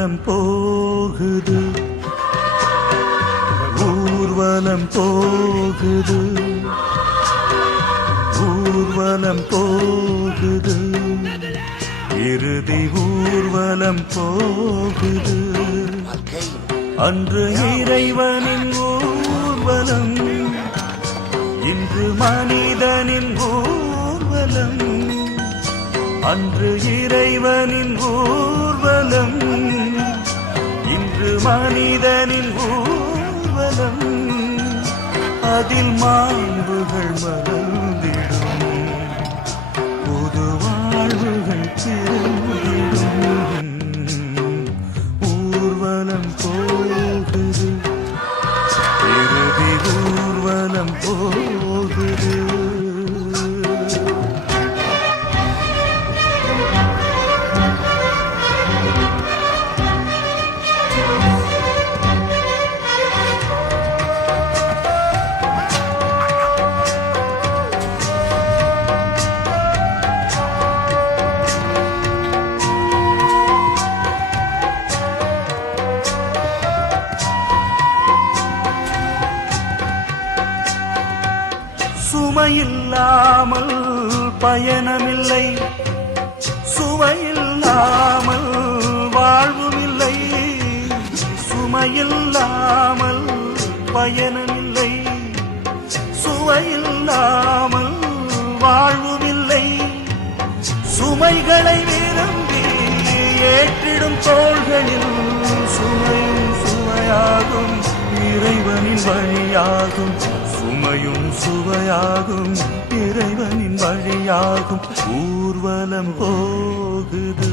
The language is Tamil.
ஊர்வலம் போகுது. ஊர்வலம் போகுது. ஊர்வலம் போகுது. இறுதி ஊர்வலம் போகுது. அன்று இறைவனின் ஊர்வலம் இன்று மனிதனின் ஊர்வலம். அன்று இறைவனின் ஊர்வலம் இன்று மனிதனின் ஊர்வலம். அதில் மாண்புகள் மறந்திடும் சுமையில்லாமல் பயணமில்லை. சுவையில்லாமல் வாழ்வுமில்லை. சுமையில்லாமல் பயணமில்லை. சுவையில்லாமல் வாழ்வுமில்லை. சுமைகளை விரும்பி ஏற்றிடும் தோள்களில் சுமையும் சுமையாகும். இறைவனின் வழியாகும். சுமையும் சுவையாகும் இறைவனின் வழியாகும் ஊர்வலம் போகுது.